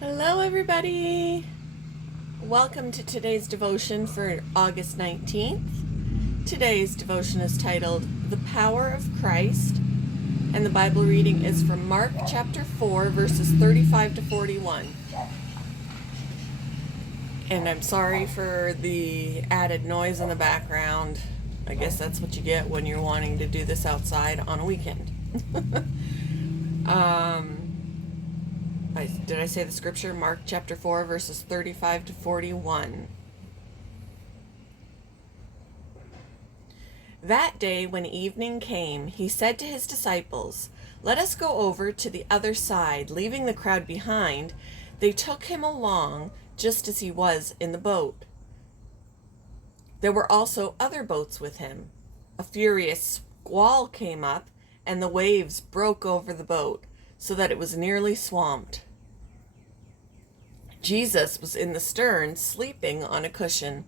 Hello, everybody. Welcome to today's devotion for August 19th. Today's devotion is titled The Power of Christ, and the Bible reading is from Mark chapter 4, verses 35 to 41. And I'm sorry for the added noise in the background. I guess that's what you get when you're wanting to do this outside on a weekend. Did I say the scripture? Mark chapter 4, verses 35 to 41. That day when evening came, he said to his disciples, "Let us go over to the other side." Leaving the crowd behind, they took him along just as he was in the boat. There were also other boats with him. A furious squall came up, and the waves broke over the boat, so that it was nearly swamped. Jesus was in the stern, sleeping on a cushion.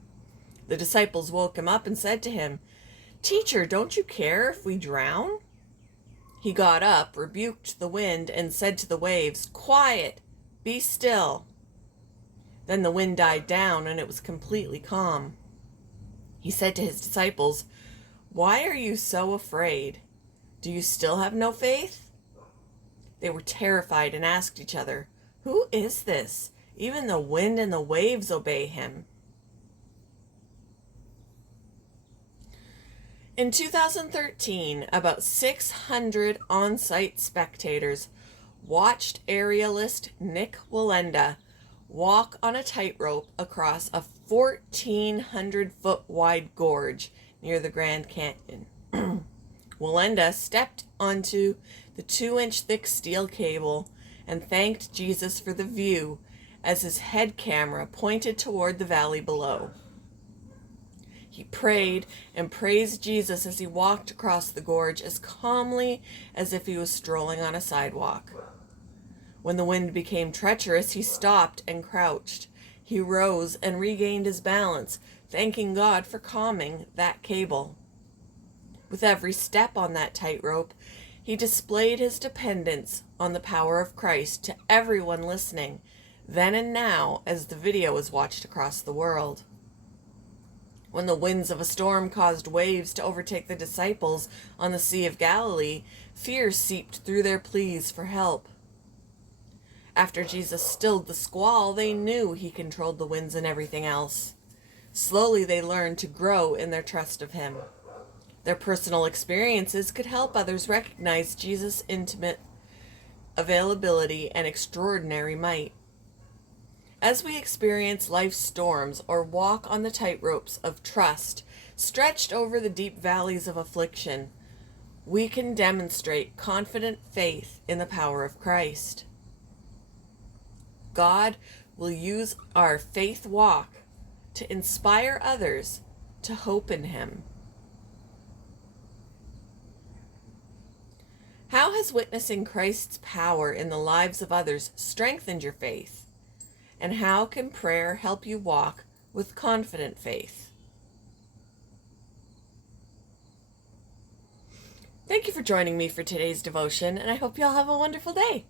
The disciples woke him up and said to him, "Teacher, don't you care if we drown?" He got up, rebuked the wind, and said to the waves, "Quiet, be still." Then the wind died down, and it was completely calm. He said to his disciples, "Why are you so afraid? Do you still have no faith?" They were terrified and asked each other, "Who is this? Even the wind and the waves obey him." In 2013, about 600 on-site spectators watched aerialist Nik Wallenda walk on a tightrope across a 1,400-foot wide gorge near the Grand Canyon. Wallenda stepped onto the 2-inch thick steel cable and thanked Jesus for the view as his head camera pointed toward the valley below. He prayed and praised Jesus as he walked across the gorge as calmly as if he was strolling on a sidewalk. When the wind became treacherous, he stopped and crouched. He rose and regained his balance, thanking God for calming that cable. With every step on that tightrope, he displayed his dependence on the power of Christ to everyone listening, then and now, as the video was watched across the world. When the winds of a storm caused waves to overtake the disciples on the Sea of Galilee, fear seeped through their pleas for help. After Jesus stilled the squall, they knew he controlled the winds and everything else. Slowly they learned to grow in their trust of him. Their personal experiences could help others recognize Jesus' intimate availability and extraordinary might. As we experience life's storms or walk on the tightropes of trust stretched over the deep valleys of affliction, we can demonstrate confident faith in the power of Christ. God will use our faith walk to inspire others to hope in him. How has witnessing Christ's power in the lives of others strengthened your faith? And how can prayer help you walk with confident faith? Thank you for joining me for today's devotion, and I hope you all have a wonderful day.